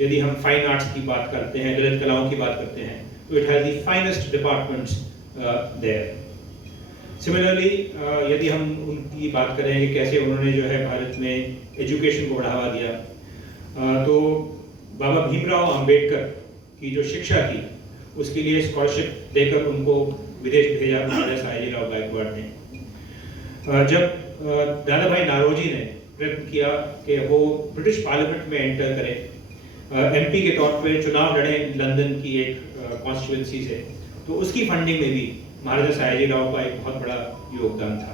यदि हम fine arts की बात करते हैं, ललित कलाओं की बात करते हैं, तो it has the finest departments there. Similarly यदि हम उनकी बात करें कि कैसे उन्होंने जो है भारत में एजुकेशन को बढ़ावा दिया, तो बाबा भीमराव अंबेडकर की जो शिक्षा थी उसके लिए स्कॉलरशिप देकर उनको विदेश भेजा महाराजा सयाजीराव गायकवाड़ ने। जब दादा भाई नारोजी ने प्रयत्न किया कि वो ब्रिटिश पार्लियामेंट में एंटर करें, एमपी के तौर पे चुनाव लड़े लंदन की एक कॉन्स्टिट्यूंसी से, तो उसकी फंडिंग में भी महाराजा सयाजीराव का एक बहुत बड़ा योगदान था।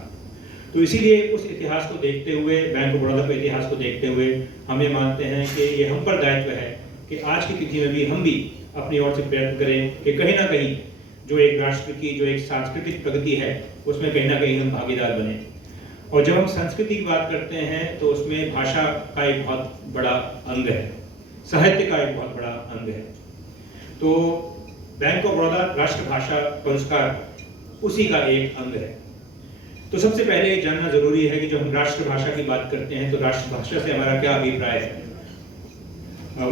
तो इसीलिए उस इतिहास को देखते हुए, बैंक ऑफ बड़ौदा के इतिहास को देखते हुए, हम ये मानते हैं कि ये हम पर दायित्व है कि आज की तिथि में भी हम भी अपनी ओर से प्रयत्न करें कि कहीं ना कहीं जो एक राष्ट्र की जो एक सांस्कृतिक प्रगति है उसमें कहीं ना कहीं हम भागीदार बने। और जब हम संस्कृति की बात करते हैं तो उसमें भाषा का एक बहुत बड़ा अंग है, साहित्य का एक बहुत बड़ा अंग है। तो बैंक ऑफ बड़ौदा राष्ट्रभाषा पुरस्कार उसी का एक अंग है। तो सबसे पहले जानना जरूरी है कि जब हम राष्ट्रभाषा की बात करते हैं तो राष्ट्रभाषा से हमारा क्या अभिप्राय है।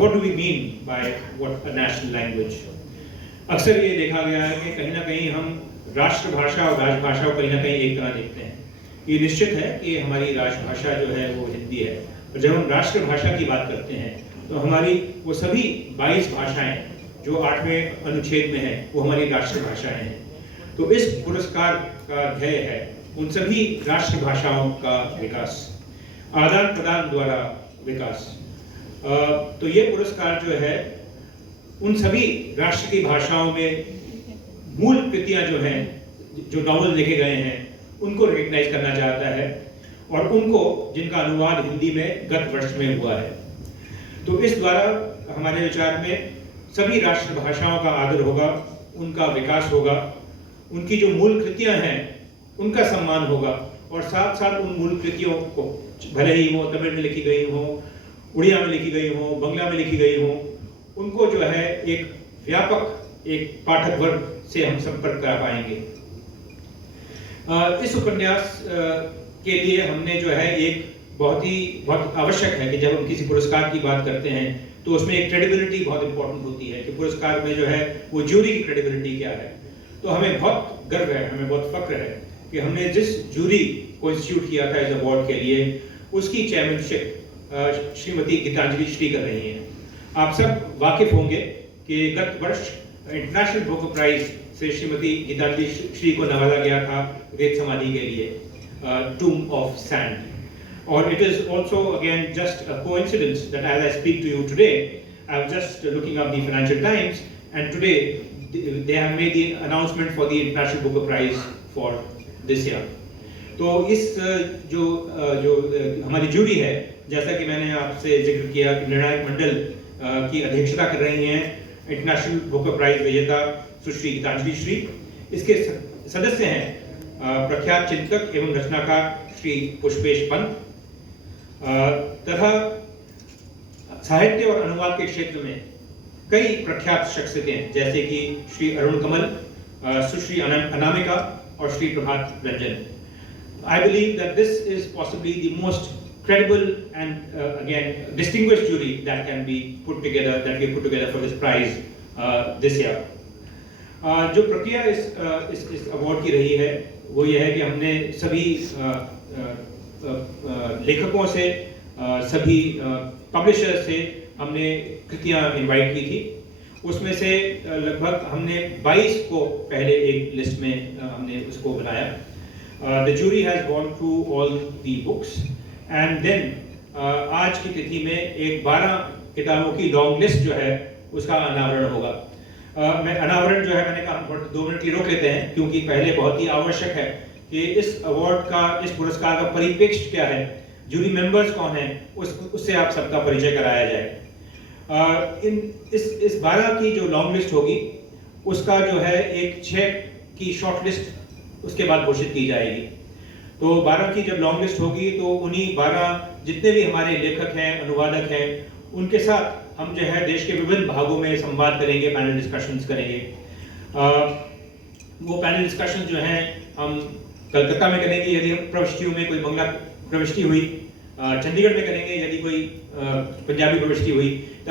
What do we mean by what a national language? अक्सर ये देखा गया है कि कहीं ना कहीं हम राष्ट्रभाषा और राजभाषा को कहीं ना कहीं एक तरह देखते हैं। ये निश्चित है कि हमारी राजभाषा जो है वो हिंदी है, और जब हम राष्ट्रभाषा की बात करते हैं तो हमारी वो सभी 22 भाषाएं जो 8वें अनुच्छेद में है वो हमारी राष्ट्रभाषाएं हैं। तो इस पुरस्कार का ध्येय है उन सभी राष्ट्रभाषाओं का विकास, आदान प्रदान द्वारा विकास। तो ये पुरस्कार जो है उन सभी राष्ट्र की भाषाओं में मूल कृतियां जो हैं, जो नॉवल लिखे गए हैं, उनको रिकग्नाइज करना चाहता है, और उनको जिनका अनुवाद हिंदी में गत वर्ष में हुआ है। तो इस द्वारा हमारे विचार में सभी राष्ट्रभाषाओं का आदर होगा, उनका विकास होगा, उनकी जो मूल कृतियां हैं उनका सम्मान होगा, और साथ साथ उन मूल कृतियों को, भले ही वो तमिल में लिखी गई हो, उड़िया में लिखी गई हो, बंगला में लिखी गई हो, उनको जो है एक व्यापक एक पाठक वर्ग से हम संपर्क करा पाएंगे। इस उपन्यास के लिए हमने जो है एक बहुत आवश्यक है कि जब हम किसी पुरस्कार की बात करते हैं तो उसमें एक क्रेडिबिलिटी बहुत इंपॉर्टेंट होती है कि पुरस्कार में जो है वो ज्यूरी की क्रेडिबिलिटी क्या है। तो हमें बहुत गर्व है, हमें बहुत फक्र है कि हमने जिस ज्यूरी को इंस्टीट्यूट किया था इस अवार्ड के लिए, उसकी चेयरमैनशिप श्रीमती गीतांजलि श्री कर रही हैं। आप सब वाकिफ होंगे कि गत वर्ष इंटरनेशनल बुक प्राइज से श्रीमती गीतांजलि श्री को नवाजा गया था रेत समाधि के लिए, टूम ऑफ सैंड। और it is also again just a coincidence that as I speak to you today, I was just looking up the Financial Times, and today they have made the announcement for the International Booker Prize for this year. तो इस जो हमारी jury है, जैसा कि मैंने आपसे जिक्र किया कि निर्णायक मंडल की अध्यक्षता कर रही हैं इंटरनेशनल बुकर प्राइज विजेता सुश्री गीतांजलि श्री। इसके सदस्य हैं प्रख्यात चिंतक एवं रचनाकार श्री पुष्पेश पंत, तथा साहित्य और अनुवाद के क्षेत्र में कई प्रख्यात शख्सियतें जैसे कि श्री अरुण कमल, सुश्री अनामिका और Shri Prabhat Ranjan. I believe that this is possibly the most credible and again distinguished jury that can be put together, that we put together for this prize this year. जो प्रक्रिया इस अवार्ड की रही है वो ये है कि हमने सभी लेखकों से, सभी पब्लिशर्स से हमने कृतियां इनवाइट की थी। उसमें से लगभग हमने 22 को पहले एक लिस्ट में हमने उसको बनाया। The jury has gone through all the books and then आज की तिथि में एक 12 किताबों की लॉन्ग लिस्ट जो है उसका अनावरण होगा। मैं अनावरण जो है मैंने कहा हम 2 मिनट की रोक लेते हैं, क्योंकि पहले बहुत ही आवश्यक है कि इस अवार्ड का, इस पुरस्कार का परिप्रेक्ष्य क्या है, जूरी मेंबर्स कौन है, उससे आप सबका परिचय कराया जाए। इस 12 की जो लॉन्ग लिस्ट होगी उसका जो है एक 6 की शॉर्ट लिस्ट उसके बाद घोषित की जाएगी। तो 12 की जब लॉन्ग लिस्ट होगी तो उन्हीं 12 जितने भी हमारे लेखक हैं, अनुवादक हैं, उनके साथ हम जो है देश के विभिन्न भागों में संवाद करेंगे, पैनल डिस्कशंस करेंगे। वो पैनल डिस्कशन जो हैं हम कलकत्ता में करेंगे यदि हम प्रविष्टियों में कोई बंगला प्रविष्टि हुई, चंडीगढ़ में करेंगे यदि कोई पंजाबी प्रविष्टि हुई,